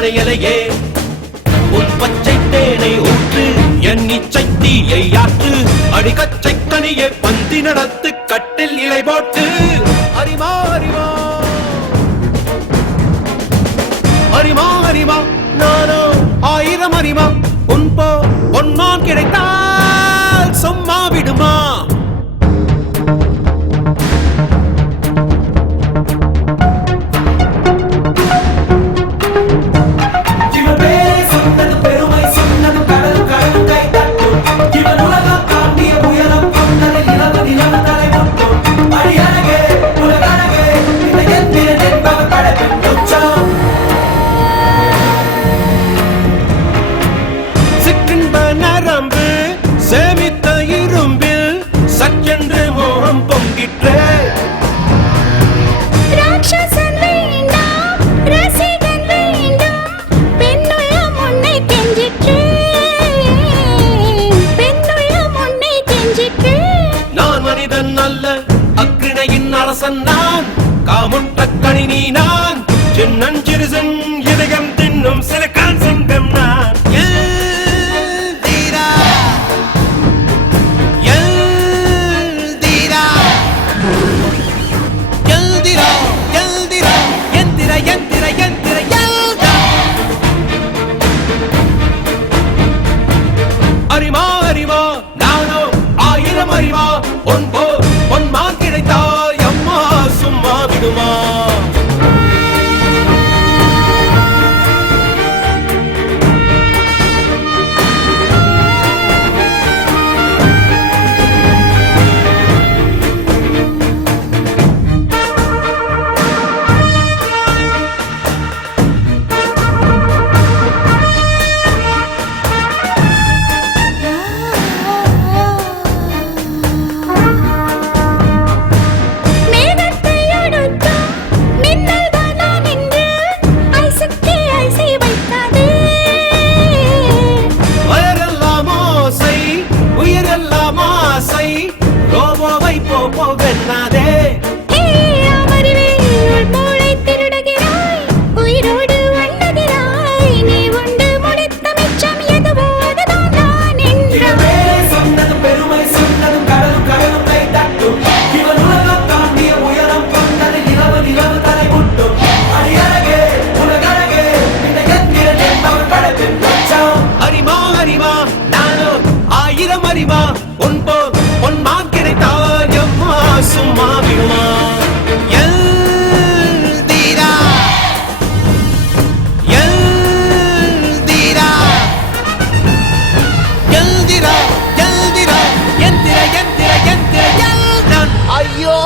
நனையலையே உன் பச்சை தேனை ஊற்று என் இச்சை தீயை ஆற்று அடிக்கச்சை கனியை பந்தி நடத்து கட்டில் இலை போட்டு அரிமா அரிமா அரிமா அரிமா நானோ 1000 அரிமா பொன்மான் கிடைத்தால் சும்மா விடுமா சேமித்த இரும்பில் சற்றென்று மோகம் பொங்கிற்றே ராட்சசன் வேண்டாம் ரசிகன் வேண்டும் பெண்ணுள்ளம் உன்னை கெஞ்சிற்றே பெண்ணுள்ளம் உன்னை கெஞ்சிற்றே நான் மனிதன் அல்ல அக்கிணையின் அரசன் நான் காமுட்ட கணினி நான் சின்னஞ்சிறுசன் இதயம் தின்னும் சிலக்கான் சிங்கம் நான் அரிமா அரிமா நானோ 1000 அரிமா பொன்மான் கிடைத்தாய் அம்மா சும்மா விடுமா அரிமா பொன்மான் கிடைத்தாய் அம்மா சும்மா விடுமா எல்தீரா எல்தீரா எல்திரா எல்திரா எந்திர எந்திர எந்திர எல்தான் ஐயோ